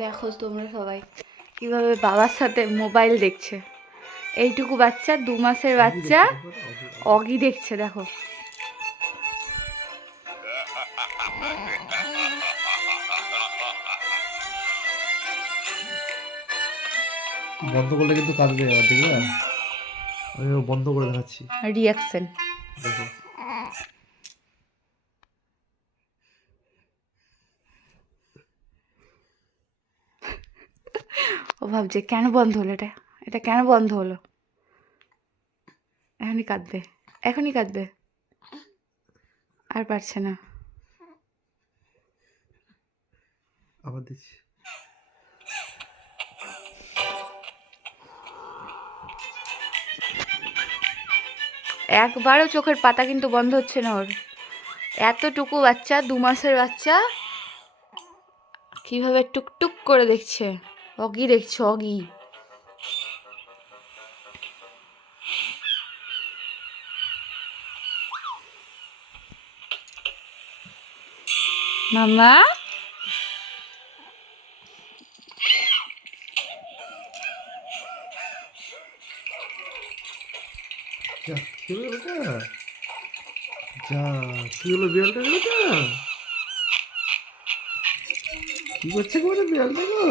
দেখো তোমরা সবাই কীভাবে বাবার সাথে মোবাইল দেখছে। এইটুকু বাচ্চা দু মাসের বাচ্চা অগি দেখছে দেখো। বন্ধ করলে কিন্তু কাঁদবে আবার দেখবে বন্ধ করে দেখাচ্ছি। রিয়াকশন দেখো। ও ভাবছে কেন বন্ধ হলো এটা? এটা কেন বন্ধ হলো? এখনই কাঁদবে এখনই কাঁদবে। আর পারছে না। আবার দিচ্ছি। একবারও চোখের পাতা কিন্তু বন্ধ হচ্ছে না ওর। এতটুকু বাচ্চা দু মাসের বাচ্চা কীভাবে টুকটুক করে দেখছে? অগি দেখছে অগি মামা যা কি হলো বেটা? যা কি হলো বিড়ালটা বেটা? কি করছে গো বিড়ালটা গো?